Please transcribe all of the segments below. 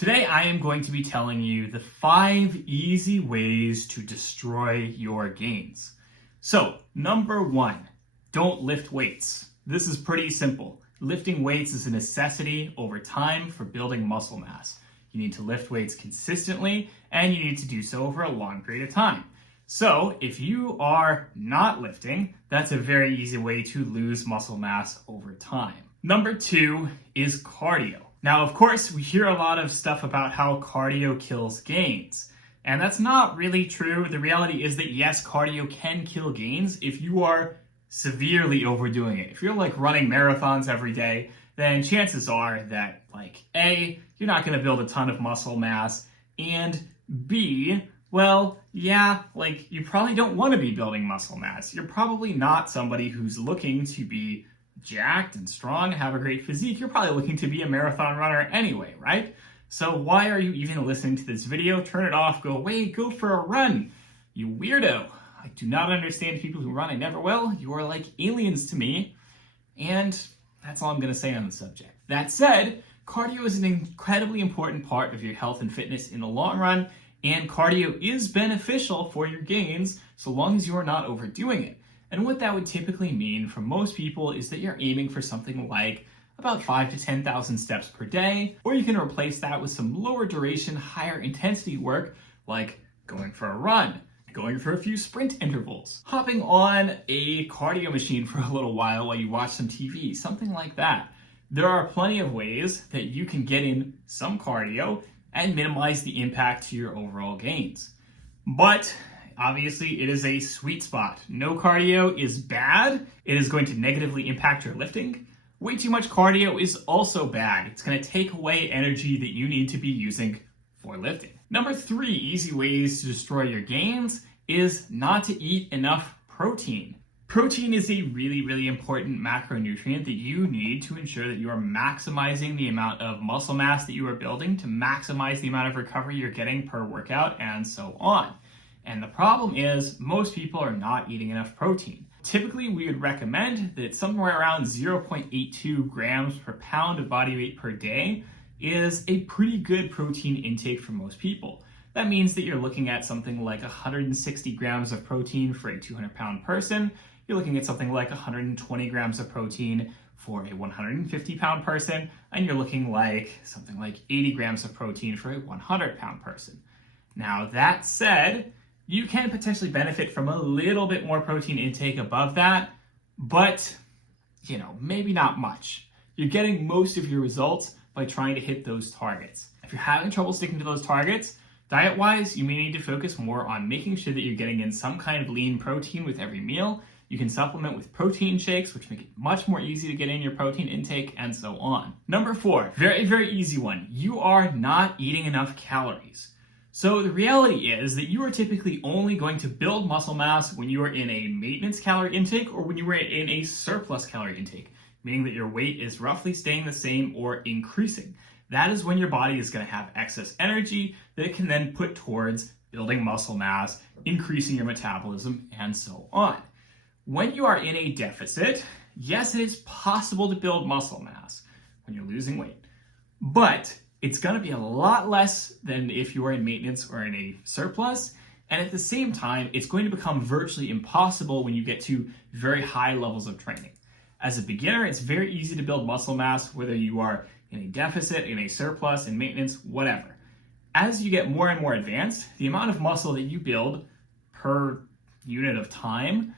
Today I am going to be telling you the 5 easy ways to destroy your gains. So, number 1, don't lift weights. This is pretty simple. Lifting weights is a necessity over time for building muscle mass. You need to lift weights consistently, and you need to do so over a long period of time. So, if you are not lifting, that's a very easy way to lose muscle mass over time. Number 2 is cardio. Now, of course, we hear a lot of stuff about how cardio kills gains, and that's not really true. The reality is that yes, cardio can kill gains if you are severely overdoing it. If you're like running marathons every day, then chances are that A, you're not going to build a ton of muscle mass, and B, well, yeah, you probably don't want to be building muscle mass. You're probably not somebody who's looking to be jacked and strong, have a great physique. You're probably looking to be a marathon runner anyway, right? So why are you even listening to this video? Turn it off, go away, go for a run, you weirdo. I do not understand people who run. I never will. You are like aliens to me. And that's all I'm going to say on the subject. That said, cardio is an incredibly important part of your health and fitness in the long run, and cardio is beneficial for your gains so long as you are not overdoing it. And what that would typically mean for most people is that you're aiming for something like about 5,000 to 10,000 steps per day, or you can replace that with some lower duration, higher intensity work like going for a run, going for a few sprint intervals, hopping on a cardio machine for a little while you watch some TV, something like that. There are plenty of ways that you can get in some cardio and minimize the impact to your overall gains. But obviously, it is a sweet spot. No cardio is bad. It is going to negatively impact your lifting. Way too much cardio is also bad. It's going to take away energy that you need to be using for lifting. Number 3 easy ways to destroy your gains is not to eat enough protein. Protein is a really important macronutrient that you need to ensure that you are maximizing the amount of muscle mass that you are building, to maximize the amount of recovery you're getting per workout, and so on. And the problem is most people are not eating enough protein. Typically, we would recommend that somewhere around 0.82 grams per pound of body weight per day is a pretty good protein intake for most people. That means that you're looking at something like 160 grams of protein for a 200-pound person. You're looking at something like 120 grams of protein for a 150-pound person, and you're looking like something like 80 grams of protein for a 100-pound person. Now, that said, you can potentially benefit from a little bit more protein intake above that, but, maybe not much. You're getting most of your results by trying to hit those targets. If you're having trouble sticking to those targets, diet-wise, you may need to focus more on making sure that you're getting in some kind of lean protein with every meal. You can supplement with protein shakes, which make it much more easy to get in your protein intake, and so on. Number 4, very easy one. You are not eating enough calories. So the reality is that you are typically only going to build muscle mass when you are in a maintenance calorie intake or when you are in a surplus calorie intake, meaning that your weight is roughly staying the same or increasing. That is when your body is going to have excess energy that it can then put towards building muscle mass, increasing your metabolism, and so on. When you are in a deficit, yes, it is possible to build muscle mass when you're losing weight, but it's going to be a lot less than if you are in maintenance or in a surplus. And at the same time, it's going to become virtually impossible when you get to very high levels of training. As a beginner, it's very easy to build muscle mass, whether you are in a deficit, in a surplus, in maintenance, whatever. As you get more and more advanced, the amount of muscle that you build per unit of time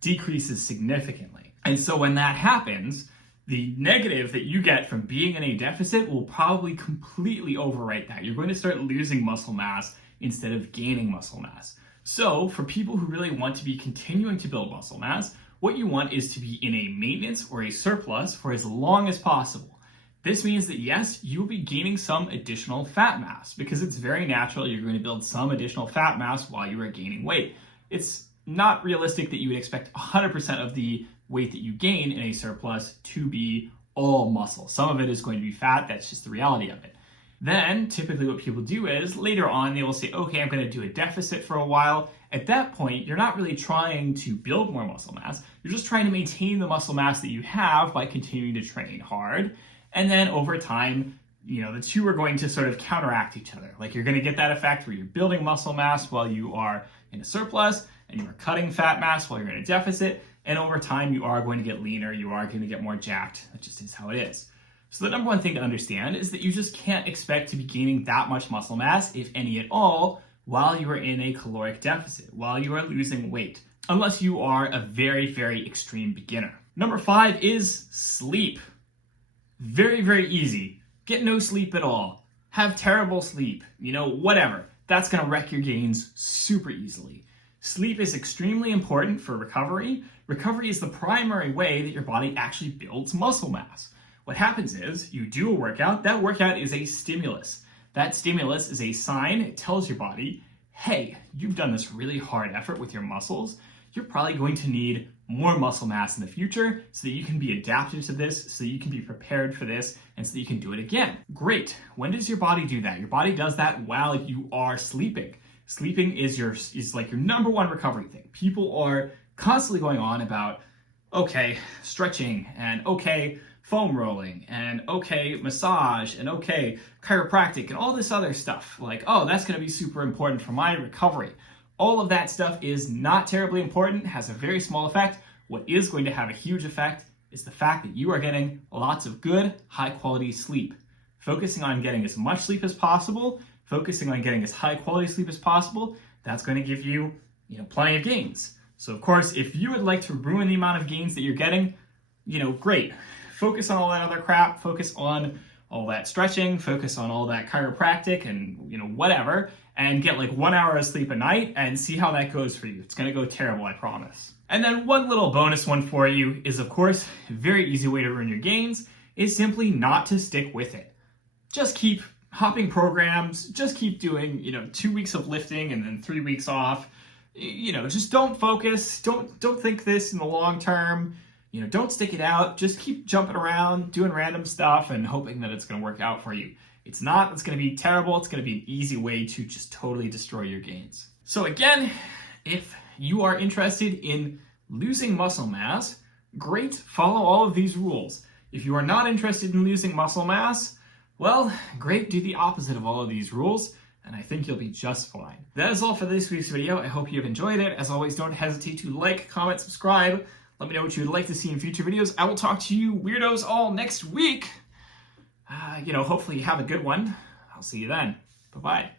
decreases significantly. And so when that happens, the negative that you get from being in a deficit will probably completely overwrite that. You're going to start losing muscle mass instead of gaining muscle mass. So for people who really want to be continuing to build muscle mass, what you want is to be in a maintenance or a surplus for as long as possible. This means that yes, you'll be gaining some additional fat mass because it's very natural you're going to build some additional fat mass while you are gaining weight. It's not realistic that you would expect 100% of the weight that you gain in a surplus to be all muscle. Some of it is going to be fat. That's just the reality of it. Then typically what people do is later on they will say, okay, I'm going to do a deficit for a while. At that point, you're not really trying to build more muscle mass. You're just trying to maintain the muscle mass that you have by continuing to train hard. And then over time, the two are going to sort of counteract each other. Like you're going to get that effect where you're building muscle mass while you are in a surplus, and you are cutting fat mass while you're in a deficit. And over time, you are going to get leaner. You are going to get more jacked. That just is how it is. So the number one thing to understand is that you just can't expect to be gaining that much muscle mass, if any at all, while you are in a caloric deficit, while you are losing weight, unless you are a very, very extreme beginner. Number 5 is sleep. Very, very easy. Get no sleep at all. Have terrible sleep. Whatever. That's going to wreck your gains super easily. Sleep is extremely important for recovery. Recovery is the primary way that your body actually builds muscle mass. What happens is you do a workout. That workout is a stimulus. That stimulus is a sign. It tells your body, hey, you've done this really hard effort with your muscles. You're probably going to need more muscle mass in the future so that you can be adapted to this, so that you can be prepared for this, and so that you can do it again. Great. When does your body do that? Your body does that while you are sleeping. Sleeping is like your number one recovery thing. People are constantly going on about, okay, stretching, and okay, foam rolling, and okay, massage, and okay, chiropractic, and all this other stuff. Like, oh, that's going to be super important for my recovery. All of that stuff is not terribly important, has a very small effect. What is going to have a huge effect is the fact that you are getting lots of good, high-quality sleep. Focusing on getting as much sleep as possible, focusing on getting as high-quality sleep as possible, that's going to give you, plenty of gains. So, of course, if you would like to ruin the amount of gains that you're getting, great. Focus on all that other crap, focus on all that stretching, focus on all that chiropractic and, whatever, and get like 1 hour of sleep a night and see how that goes for you. It's going to go terrible, I promise. And then one little bonus one for you is, of course, a very easy way to ruin your gains is simply not to stick with it. Just keep hopping programs, just keep doing, 2 weeks of lifting and then 3 weeks off. Just don't focus, don't think this in the long term. Don't stick it out. Just keep jumping around, doing random stuff and hoping that it's going to work out for you. It's not. It's going to be terrible. It's going to be an easy way to just totally destroy your gains. So again, if you are interested in losing muscle mass, great. Follow all of these rules. If you are not interested in losing muscle mass, well, great. Do the opposite of all of these rules, and I think you'll be just fine. That is all for this week's video. I hope you have enjoyed it. As always, don't hesitate to like, comment, subscribe. Let me know what you would like to see in future videos. I will talk to you weirdos all next week. Hopefully you have a good one. I'll see you then. Bye-bye.